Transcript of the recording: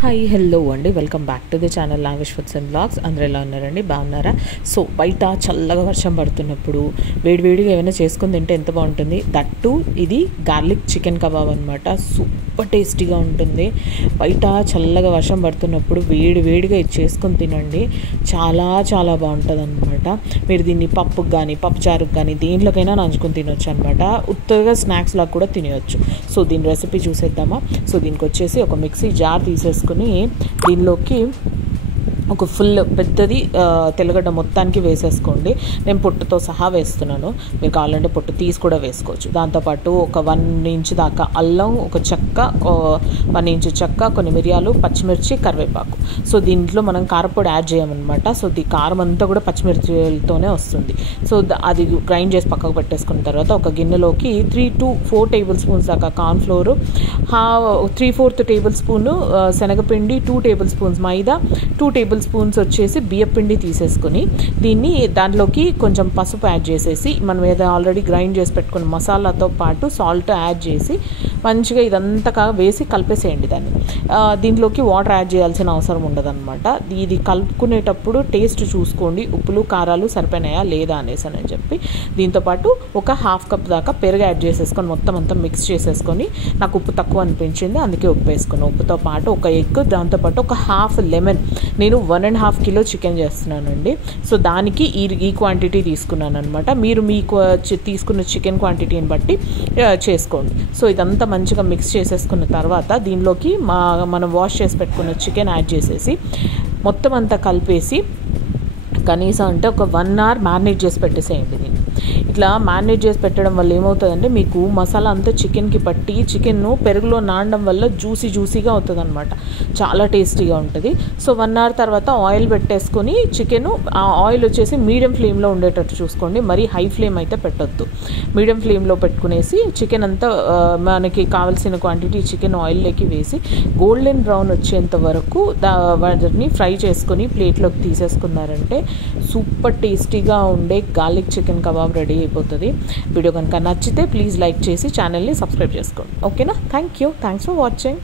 Hi hello అండి, welcome back to the channel language foods and blogs. అందరూ ఎలా ఉన్నారండి? బాగున్నారా? సో బయట చల్లగా వర్షం పడుతున్నప్పుడు వేడివేడిగా ఏమైనా చేసుకుని తింటే ఎంత బాగుంటుంది. దట్టు ఇది గార్లిక్ చికెన్ కబాబ్ అనమాట. సూపర్ టేస్టీగా ఉంటుంది. బయట చల్లగా వర్షం పడుతున్నప్పుడు వేడివేడిగా ఇది చేసుకొని తినండి, చాలా చాలా బాగుంటుంది అనమాట. మీరు దీన్ని పప్పుకు కానీ పప్పుచారుకు కానీ దేంట్లోకైనా నంచుకొని తినొచ్చు అనమాట. ఉత్తగా స్నాక్స్ లాగా కూడా తినవచ్చు. సో దీని రెసిపీ చూసేద్దామా. సో దీనికి వచ్చేసి ఒక మిక్సీ జార్ తీసేసుకుని దీనిలోకి ఒక ఫుల్ పెద్దది తెల్లగడ్డ మొత్తానికి వేసేసుకోండి. నేను పొట్టుతో సహా వేస్తున్నాను. మీరు కావాలంటే పొట్టు తీసి కూడా వేసుకోవచ్చు. దాంతోపాటు ఒక 1 ఇంచ్ దాకా అల్లం, ఒక చెక్క, 1 ఇంచ్ చెక్క, కొన్ని మిరియాలు, పచ్చిమిర్చి, కరివేపాకు. సో దీంట్లో మనం కారపొడి యాడ్ చేయమన్నమాట. సో ఈ కారం అంతా కూడా పచ్చిమిర్చితోనే వస్తుంది. సో అది గ్రైండ్ చేసి పక్కకు పెట్టేసుకున్న తర్వాత ఒక గిన్నెలోకి 3 to 4 టేబుల్ స్పూన్స్ దాకా కార్న్ఫ్లోరు, 3/4 టేబుల్ స్పూను శనగపిండి, 2 టేబుల్ స్పూన్స్ మైదా, 2 టేబుల్ స్పూన్స్ వచ్చేసి బియ్యపిండి తీసేసుకుని దీన్ని దాంట్లోకి కొంచెం పసుపు యాడ్ చేసేసి మనం ఏదో ఆల్రెడీ గ్రైండ్ చేసి పెట్టుకున్న మసాలాతో పాటు సాల్ట్ యాడ్ చేసి మంచిగా ఇదంతా వేసి కలిపేసేయండి దాన్ని. దీంట్లోకి వాటర్ యాడ్ చేయాల్సిన అవసరం ఉండదన్నమాట. ఇది కలుపుకునేటప్పుడు టేస్ట్ చూసుకోండి, ఉప్పులు కారాలు సరిపోయినాయా లేదా అనేసి అని చెప్పి. దీంతోపాటు ఒక 1/2 కప్ దాకా పెరుగు యాడ్ చేసేసుకొని మొత్తం అంతా మిక్స్ చేసేసుకొని, నాకు ఉప్పు తక్కువ అనిపించింది అందుకే ఉప్పు వేసుకున్నాను. ఉప్పుతో పాటు ఒక ఎగ్, దాంతోపాటు ఒక 1/2 లెమన్. నేను 1.5 కిలో చికెన్ చేస్తున్నానండి. సో దానికి ఈ క్వాంటిటీ తీసుకున్నాను అనమాట. మీరు మీకు తీసుకున్న చికెన్ క్వాంటిటీని బట్టి చేసుకోండి. సో ఇదంతా మంచిగా మిక్స్ చేసేసుకున్న తర్వాత దీనిలోకి మనం వాష్ చేసి పెట్టుకున్న చికెన్ యాడ్ చేసేసి మొత్తం అంతా కలిపేసి కనీసం అంటే ఒక 1 అవర్ మ్యారినేట్ చేసి పెట్టేసేయండి. దీన్ని ఇట్లా మ్యారినేట్ చేసి పెట్టడం వల్ల ఏమవుతుందంటే మీకు మసాలా అంతా చికెన్కి పట్టి చికెన్ను పెరుగులో నానడం వల్ల జ్యూసీగా అవుతుంది అనమాట. చాలా టేస్టీగా ఉంటుంది. సో 1 అవర్ తర్వాత ఆయిల్ పెట్టేసుకొని చికెన్, ఆ ఆయిల్ వచ్చేసి మీడియం ఫ్లేమ్లో ఉండేటట్టు చూసుకోండి, మరీ హై ఫ్లేమ్ అయితే పెట్టొద్దు. మీడియం ఫ్లేమ్లో పెట్టుకునేసి చికెన్ అంతా మనకి కావాల్సిన క్వాంటిటీ చికెన్ ఆయిల్లోకి వేసి గోల్డెన్ బ్రౌన్ వచ్చేంత వరకు వాటిని ఫ్రై చేసుకొని ప్లేట్లోకి తీసేసుకున్నారంటే సూపర్ టేస్టీగా ఉండే గార్లిక్ చికెన్ కబాబ్ రెడీ అయిపోతుంది. వీడియో కనుక నచ్చితే ప్లీజ్ లైక్ చేసి ఛానల్ని సబ్స్క్రైబ్ చేసుకోండి. ఓకేనా? Thanks for watching.